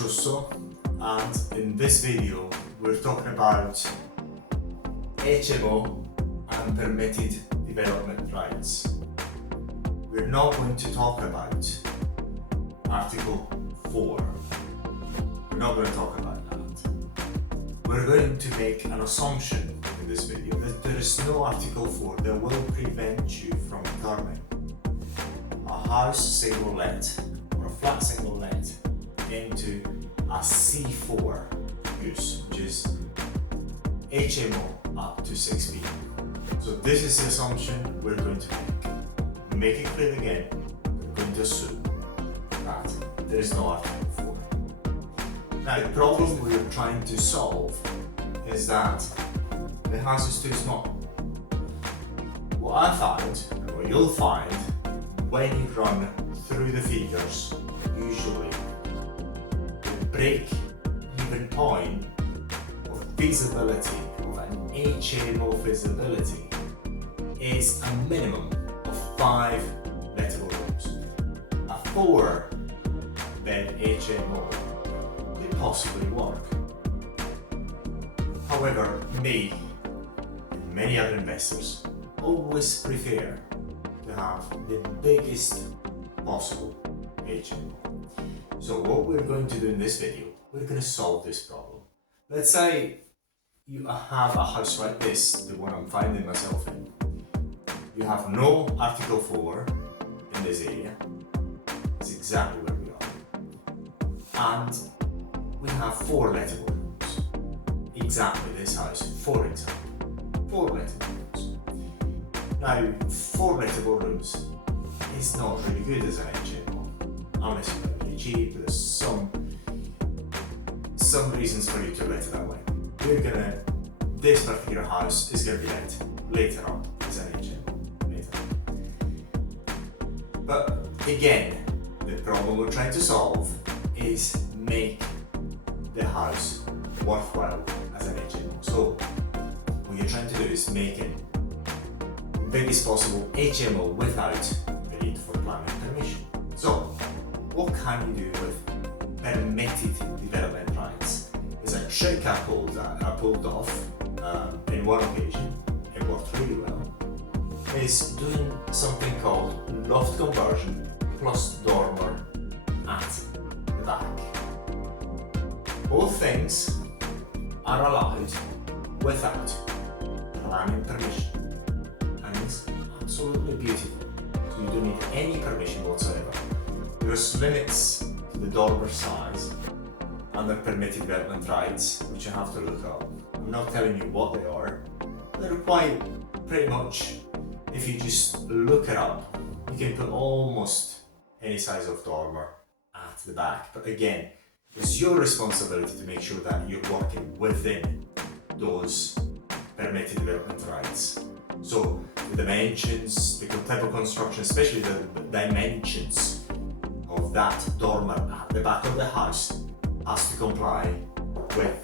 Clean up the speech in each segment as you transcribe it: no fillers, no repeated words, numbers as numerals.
Russo, and in this video we're talking about HMO and permitted development rights. We're not going to talk about Article 4. We're not going to talk about that. We're going to make an assumption in this video that there is no Article 4 that will prevent you from turning a house single let or a flat single let into a C4 use, which is HMO up to 6 people. So this is the assumption we're going to make. To make it clear again, we're going to assume that there is no Article 4. Now the problem we're trying to solve is that the house is too small. What I found, and what you'll find when you run through the figures, usually the break-even point of feasibility of an HMO feasibility is a minimum of 5 lettable rooms. A 4-bed HMO could possibly work. However, me and many other investors always prefer to have the biggest possible HMO. So what we're going to do in this video, we're going to solve this problem. Let's say you have a house like this, the one I'm finding myself in. You have no Article 4 in this area. It's exactly where we are. And we have 4 lettable rooms. Exactly this house, for example. 4 lettable rooms. Now, 4 lettable rooms is not really good as an HMO, unless you're very cheap. There's some reasons for you to let it that way. This particular house is gonna be let later on as an HMO later. But again, the problem we're trying to solve is make the house worthwhile as an HMO. So what you're trying to do is make it the biggest possible HMO without the need for planning permission. So what can you do with permitted development rights? There's a trick I pulled off in one occasion. It worked really well. Is doing something called loft conversion plus dormer at the back. Both things are allowed without planning permission, and it's absolutely beautiful. So you don't need any permission whatsoever. There's limits to the dormer size under permitted development rights, which you have to look up. I'm not telling you what they are. They're quite pretty much, if you just look it up, you can put almost any size of dormer at the back. But again, it's your responsibility to make sure that you're working within those permitted development rights. So the dimensions, the type of construction, especially the dimensions of that dormer at the back of the house has to comply with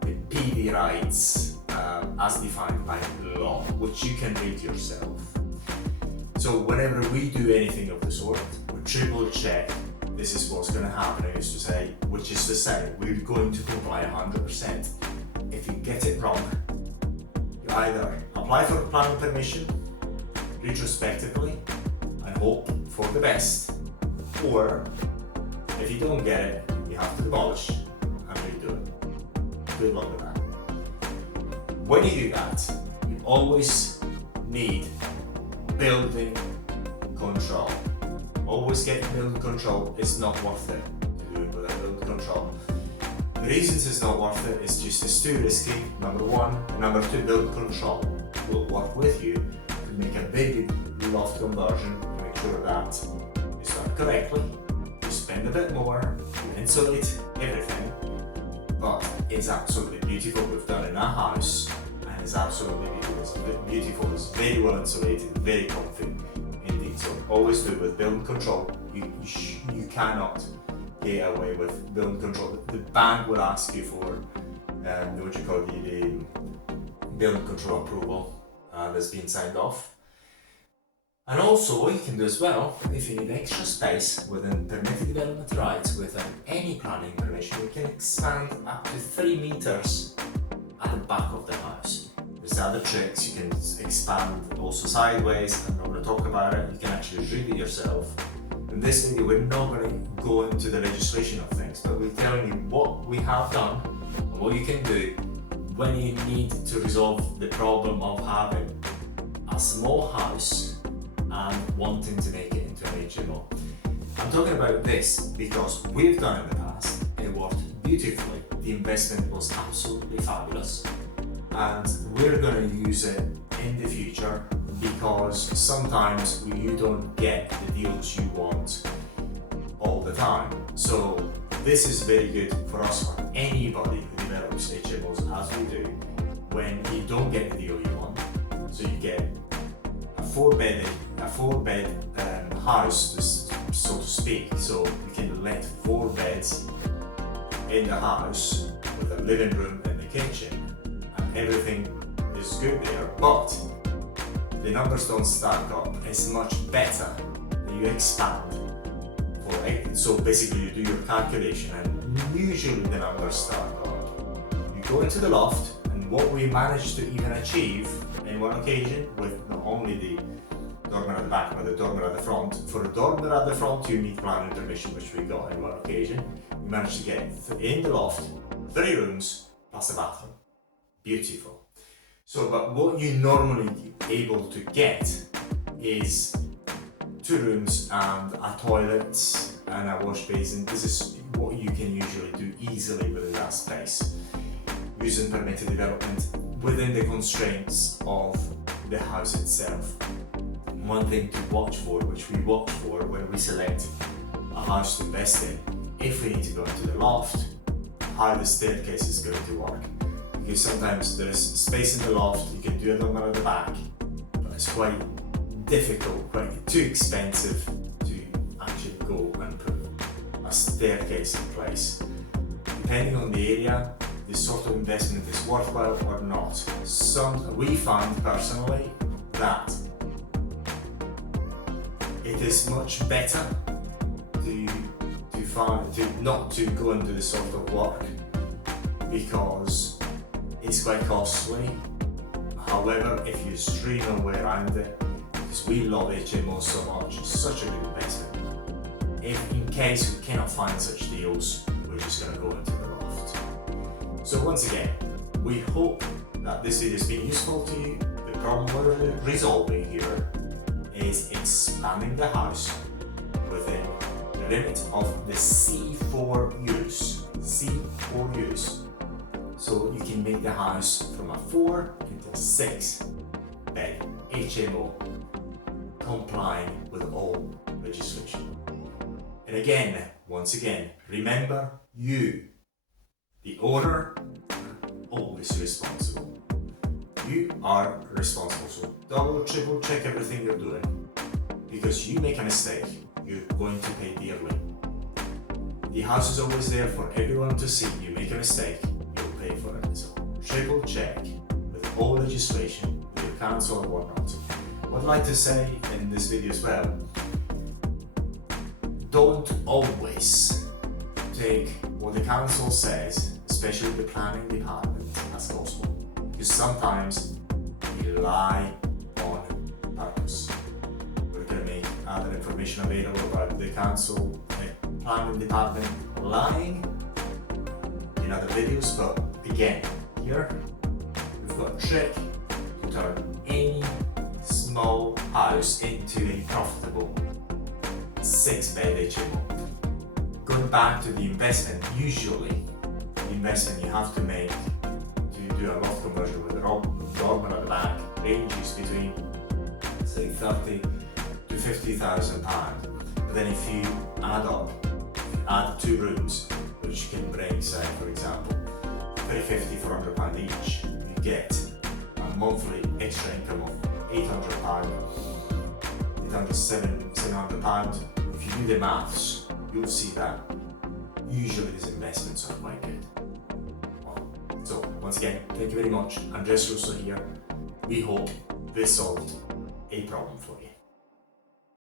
the PD rights as defined by law, which you can read yourself. So whenever we do anything of the sort, we triple check this is what's going to happen, which is to say we're going to comply 100%. If you get it wrong, you either apply for planning permission retrospectively and hope for the best, or if you don't get it, you have to demolish and redo it. Good luck with that. When you do that, you always need building control. Always getting building control is not worth it to do it without building control. The reasons it's not worth it is just it's too risky, number one. And number two, building control will work with you to make a big loft conversion to make sure that it's done correctly. You spend a bit more, you insulate everything, but it's absolutely beautiful. We've done it in our house, and it's absolutely beautiful. It's very well insulated, very comfy indeed. So always do it with building control. You cannot get away with building control. The bank will ask you for what you call the building control approval that's been signed off. And also what you can do as well, if you need extra space within permitted development rights within any planning permission, you can expand up to 3 meters at the back of the house. There's other tricks, you can expand also sideways. I'm not going to talk about it, you can actually read it yourself. In this video we're not going to go into the legislation of things, but we're telling you what we have done and what you can do when you need to resolve the problem of having a small house and wanting to make it into an HMO. I'm talking about this because we've done it in the past, it worked beautifully, the investment was absolutely fabulous, and we're going to use it in the future because sometimes you don't get the deals you want all the time. So this is very good for us, for anybody who develops HMOs as we do, when you don't get the deal you want. So you get a four bed house, so to speak. So you can let 4 beds in the house with a living room and the kitchen, and everything is good there. But the numbers don't stack up. It's much better when you expand for it. So basically you do your calculation and usually the numbers stack up. You go into the loft, and what we managed to even achieve in one occasion with not only the dormer at the back but the dormer at the front. For a dormer at the front you need planning permission, which we got in one occasion. We managed to get in the loft 3 rooms plus a bathroom. Beautiful. So, but what you normally able to get is 2 rooms and a toilet and a wash basin. This is what you can usually do easily within that space, using permitted development within the constraints of the house itself. One thing to watch for, which we watch for when we select a house to invest in, if we need to go into the loft, how the staircase is going to work. Because sometimes there is space in the loft, you can do a dormer at the back, but it's quite difficult, quite too expensive to actually go and put a staircase in place. Depending on the area, this sort of investment is worthwhile or not. We found personally that it is much better not to go and do this sort of work because it's quite costly. However, if you stream a way around it, because we love HMO so much, it's such a good investment. If in case we cannot find such deals, we're just going to go into the loft. So once again, we hope that this video has been useful to you. The problem we're resolving here is expanding the house within the limit of the C4 use. C4 use. So you can make the house from a 4 into a 6 bed HMO, complying with all legislation. And again, once again, remember you, the owner, are always responsible. You are responsible, so double, triple check everything you're doing, because you make a mistake, you're going to pay dearly. The house is always there for everyone to see. You make a mistake, you'll pay for it. So triple check with all legislation, with your council or whatnot. What I'd like to say in this video as well, don't always take what the council says, especially the planning department, as gospel. Because sometimes you lie on purpose. We're going to make other information available about the council, the planning department lying in other videos, but again, here we've got a trick to turn any small house into a profitable 6-bed HMO. Going back to the investment, usually the investment you have to make to do a loft conversion with a dormer at the back ranges between say 30 to 50,000 pounds. But then if you add 2 rooms, which can bring, say for example, 350, 400 pounds each, you get a monthly extra income of 800 pounds, 700 pounds. If you do the maths, you'll see that usually these investments are quite good. So once again, thank you very much. Andres Russo here. We hope this solved a problem for you.